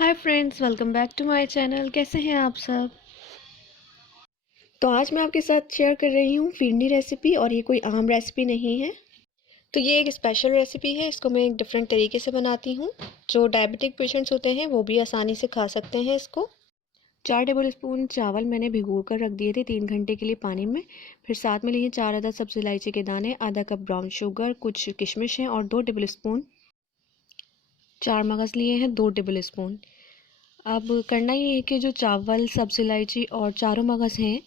Hi friends, welcome back to my channel. कैसे हैं आप सब? तो आज मैं आपके साथ शेयर कर रही हूँ फिरनी रेसिपी, और ये कोई आम रेसिपी नहीं है। तो ये एक स्पेशल रेसिपी है। इसको मैं एक डिफरेंट तरीके से बनाती हूँ। जो डायबिटिक पेशेंट्स होते हैं वो भी आसानी से खा सकते हैं इसको। 4 टेबल स्पून चावल मैंने भिगो कर रख दिए थे 3 घंटे के लिए पानी में। फिर साथ में लिए 4 अदद सब्ज़ इलायची के दाने, आधा कप ब्राउन शुगर, कुछ किशमिश हैं, और 2 टेबल स्पून 4 मगज़ लिए हैं, 2 टेबल स्पून। अब करना ये है कि जो चावल, सब्ज़ इलायची और चारों मगज़ हैं,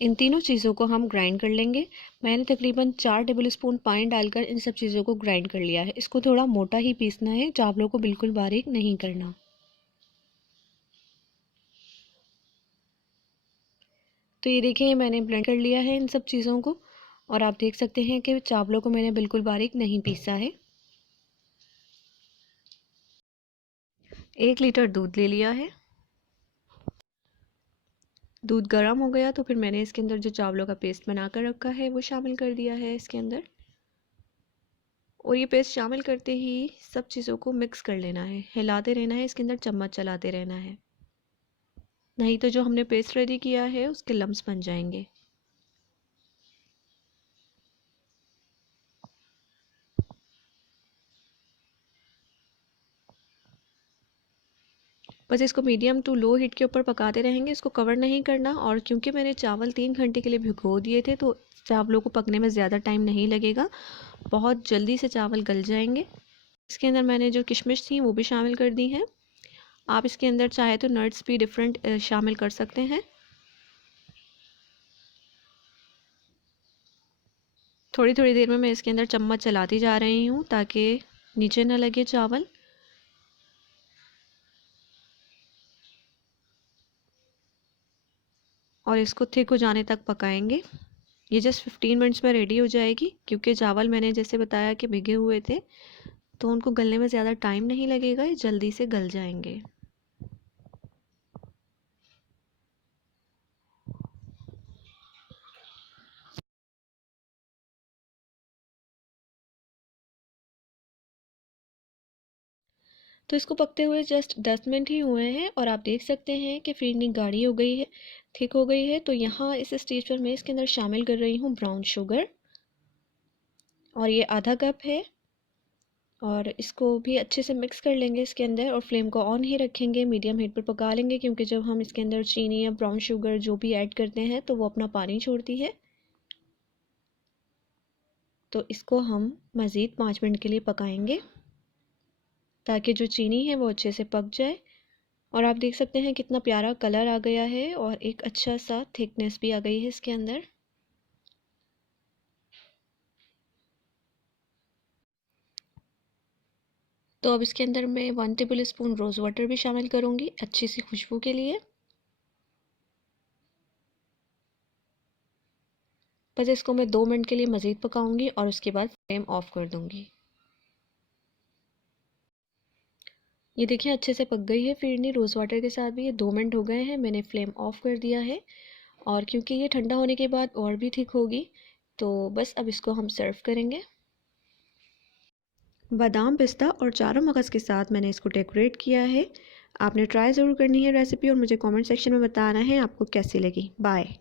इन तीनों चीज़ों को हम ग्राइंड कर लेंगे। मैंने तकरीबन 4 टेबल स्पून पानी डालकर इन सब चीज़ों को ग्राइंड कर लिया है। इसको थोड़ा मोटा ही पीसना है, चावलों को बिल्कुल बारीक नहीं करना। तो ये देखिए, मैंने ब्लेंड कर लिया है इन सब चीज़ों को, और आप देख सकते हैं कि चावलों को मैंने बिल्कुल बारीक नहीं पीसा है। 1 लीटर दूध ले लिया है। दूध गर्म हो गया तो फिर मैंने इसके अंदर जो चावलों का पेस्ट बना कर रखा है वो शामिल कर दिया है इसके अंदर। और ये पेस्ट शामिल करते ही सब चीज़ों को मिक्स कर लेना है, हिलाते रहना है, इसके अंदर चम्मच चलाते रहना है, नहीं तो जो हमने पेस्ट रेडी किया है उसके लम्स बन जाएंगे। बस इसको मीडियम टू लो हीट के ऊपर पकाते रहेंगे, इसको कवर नहीं करना। और क्योंकि मैंने चावल 3 घंटे के लिए भिगो दिए थे तो चावलों को पकने में ज़्यादा टाइम नहीं लगेगा, बहुत जल्दी से चावल गल जाएंगे। इसके अंदर मैंने जो किशमिश थी वो भी शामिल कर दी हैं। आप इसके अंदर चाहे तो नट्स भी डिफरेंट शामिल कर सकते हैं। थोड़ी थोड़ी देर में मैं इसके अंदर चम्मच चलाती जा रही हूँ ताकि नीचे ना लगे चावल। और इसको थिक हो जाने तक पकाएंगे। ये जस्ट 15 मिनट्स में रेडी हो जाएगी, क्योंकि चावल मैंने जैसे बताया कि भिगे हुए थे तो उनको गलने में ज़्यादा टाइम नहीं लगेगा, ये जल्दी से गल जाएंगे। तो इसको पकते हुए जस्ट 10 मिनट ही हुए हैं, और आप देख सकते हैं कि फिरनी गाढ़ी हो गई है, थिक हो गई है। तो यहाँ इस स्टेज पर मैं इसके अंदर शामिल कर रही हूँ ब्राउन शुगर, और ये आधा कप है। और इसको भी अच्छे से मिक्स कर लेंगे इसके अंदर, और फ्लेम को ऑन ही रखेंगे, मीडियम हीट पर पका लेंगे, क्योंकि जब हम इसके अंदर चीनी या ब्राउन शुगर जो भी ऐड करते हैं तो वो अपना पानी छोड़ती है। तो इसको हम मज़ीद 5 मिनट के लिए पकाएंगे ताकि जो चीनी है वो अच्छे से पक जाए। और आप देख सकते हैं कितना प्यारा कलर आ गया है, और एक अच्छा सा थिकनेस भी आ गई है इसके अंदर। तो अब इसके अंदर मैं 1 टेबल स्पून रोज़ वाटर भी शामिल करूँगी अच्छी सी खुशबू के लिए। बस इसको मैं 2 मिनट के लिए मज़ीद पकाऊंगी और उसके बाद फ्लेम ऑफ कर दूंगी। ये देखिए अच्छे से पक गई है फिरनी रोज़ वाटर के साथ भी। ये 2 मिनट हो गए हैं, मैंने फ्लेम ऑफ कर दिया है। और क्योंकि ये ठंडा होने के बाद और भी थिक होगी, तो बस अब इसको हम सर्व करेंगे। बादाम, पिस्ता और चारों मगज़ के साथ मैंने इसको डेकोरेट किया है। आपने ट्राई ज़रूर करनी है रेसिपी, और मुझे कमेंट सेक्शन में बताना है आपको कैसी लगी। बाय।